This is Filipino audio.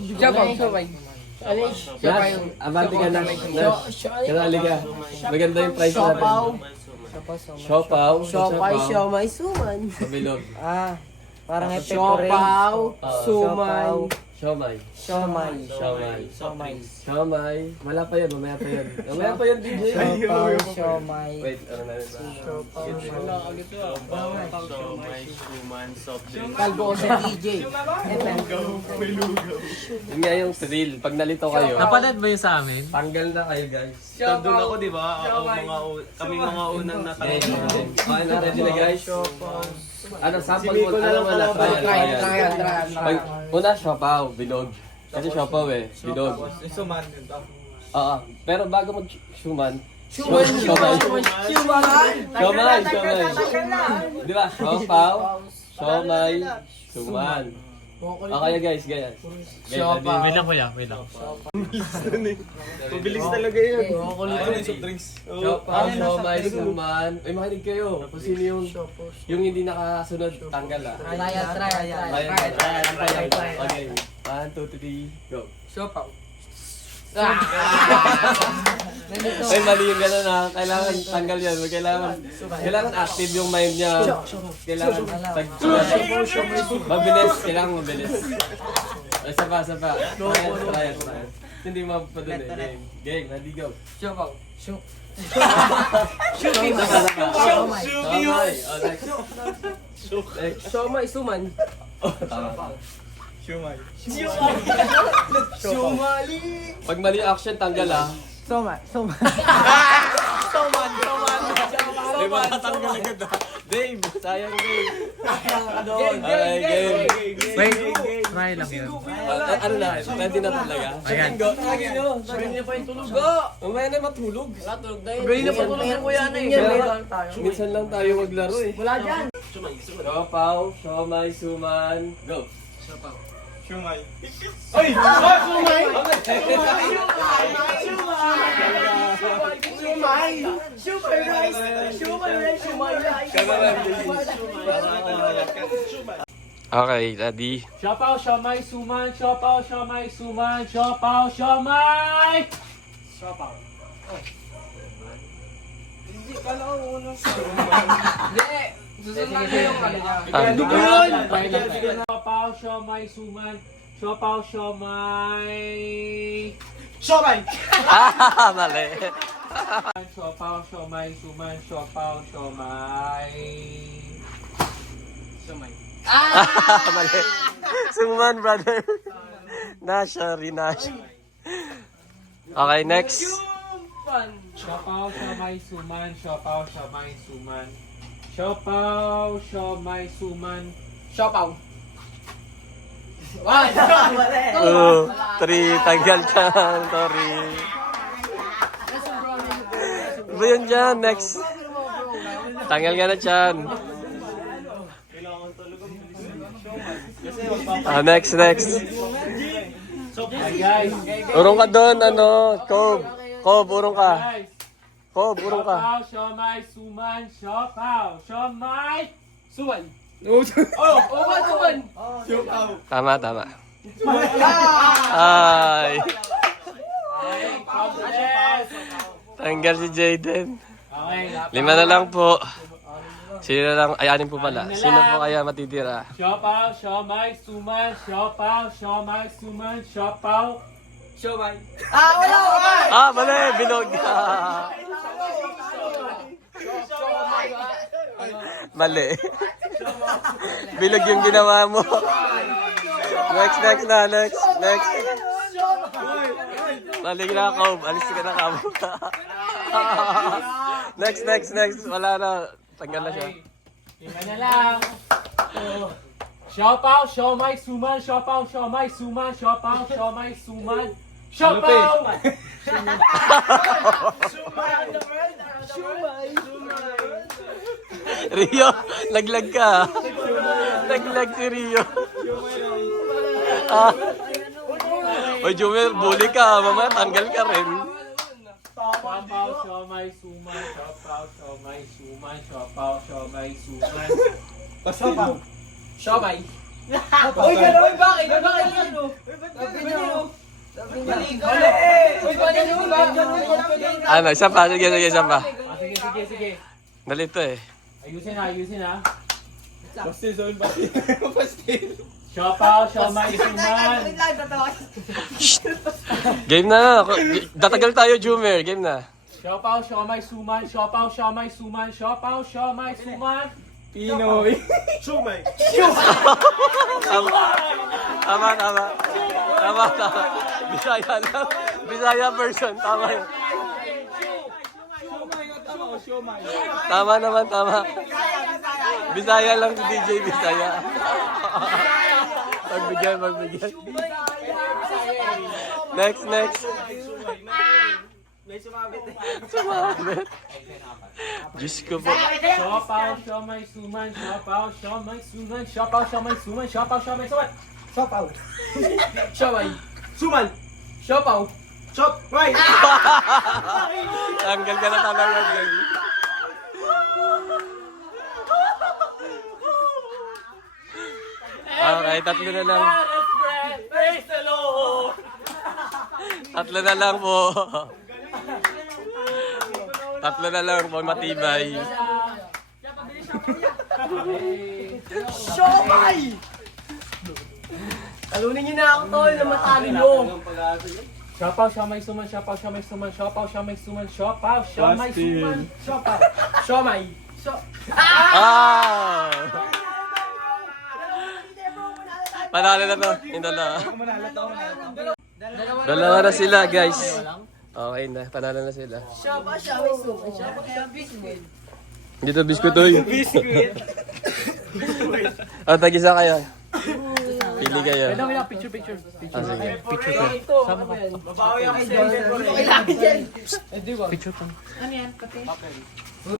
Siomay. Abante ka na. Kanali ka. Maganda yung price natin. Siopaw. Siopay, siomay, suman. Pabilog. Parang epekto rin. Siopaw, sumay. Siomay. Siomay. Wala pa yun, mamaya pa yun. Mamaya pa yun, DJ. Siopaw, siomay. Wait, ano na yun ba? Kalbo ko sa DJ. Yun nga yung thrill. Pag nalito kayo, Napanood ba yun sa amin? tanggal na kayo, guys. Doon ako, di ba? Kami mga unang natanggal. Okay na, ready na, guys. Ano, sample mo, ano mo na, trial. Una, siopaw, bilog. Kasi siopaw bilog. Suman yun to. Oo, pero bago mag-suman, Siomay. Di ba? Siopaw, siomay, suman. Okay guys, ganyan. Siopaw. Wait lang kuya, wait lang. Mabilis talaga yun. Soft drinks. Siopaw, siomay, suman. Ay, makinig kayo. Kung sino yung hindi nakasunod, tanggal Trial. Okay, 1, 2, 3, go. Siopaw. Ay, mali yung gano'n ha. Kailangan tanggal yan. Kailangan active yung mind niya. Kailangan mabilis. Kailangan mabilis. Ay, sapa. Trial. Hindi mapadali. Game, ready, go. Siopaw. Siomay, suman. Pag mali action, tanggal ha. Suman. Diba? Tanggal agad ha. Dave, sayang Dave. Okay, game. Wait, try lang yun. Ano na, ready na talaga. Ayan. Sabi niya pa yung tulog. Mamaya na matulog. Tulog na yun. Gawin na pa tulog ng kuya na Pero, minsan lang tayo maglaro eh. Wala dyan. Siopaw, siomay, suman, go. Shumay. Okay, ready? Siopaw, siomay, suman, siopaw, siomay, suman, siopaw, siomay! Siopaw. Susunod na yung ano niya. Siopaw, siomay, suman, siopaw, siomay... Mali. Siopaw, siomay, suman, siopaw, siomay... Mali. Suman, brother. Nasha, Rinash. Okay, next. Siopaw, siomay, suman, siopaw, siomay, suman. Siopaw, siomay, suman. Siopaw. 2, 3, tanggal ka. Sorry. Ba yun dyan? Next. Tanggal ka na dyan. Next. Urong ka doon, Cob, urong ka. Cob, urong ka. Siopaw, siomay, suman, siopaw, siomay, suman. Suman. Tama. Ay. Tanggal si Jayden. Okay, 5 na lang po. Sino na lang? Ay, 6 po pala. Sino po kaya matitira? siopaw, siomay, suman, siopaw, siomay, suman, siopaw. Siomay. Wala. Mali! Bilog! Mali. Bilog yung ginawa mo. Next. Mali ka na, Cob. Alis ka na, Cob. Next. Wala na. Tanggal na siya. 5 na lang. Siopaw, siomay, suman, siopaw, siomay, suman, siopaw, siomay, suman. Siopaw! Rio, laglag ka. Laglag si Rio. Oy, Jumel, bully ka. Mamaya tanggal ka rin. Siopaw, siomay, suman, siopaw, siomay, suman, siopaw, siomay, suman. Siomay. Uy, gano'n. Bakit? Bakit yan? Ano, isa pa, sige, isa pa. Sige. Dali to eh. Ayusin ha. Siopaw, siomay, suman. Game na. Datagal tayo, Jumer. Game na. Siopaw, siomay, suman. Siopaw, siomay, suman. Siopaw, siomay, suman. Pinoy. Sumay. Tama. Bisaya lang. Bisaya person. Tama yun. Tama naman. Bisaya lang si DJ Bisaya. Pagbigyan. Next. May sumabit eh. Sumabit. Diyos ko po. Siopaw, siomay, suman. Siopaw, siomay, suman. Siopaw, siomay, suman. Siopaw, siomay, suman. Siomay. Suman. Siopaw. Chop. Right. Tanggal ka na talaga. Okay, tatlo na lang. Praise the Lord! Tatlo na lang po. Tatlo na lang po, matibay. Siomay! Talunin niyo na ako, tol, na matalo nyo. Siopaw, siomay, suman. Siopaw, siomay, suman. Siopaw, siomay, suman. Siopaw, siomay, suman. Siopaw. Siomay. Ah! Panalo na to. Yung dalawa. Dalawa na sila, guys. Okay na, panalo na sila. Dito, biskutoy. Oh, tag-isa kayo. Pili kayo. Picture. Ah, sige. Picture ka. Sama ka. Babawi ako sa Kailangan yan. Picture ka. Ano yan? Pati?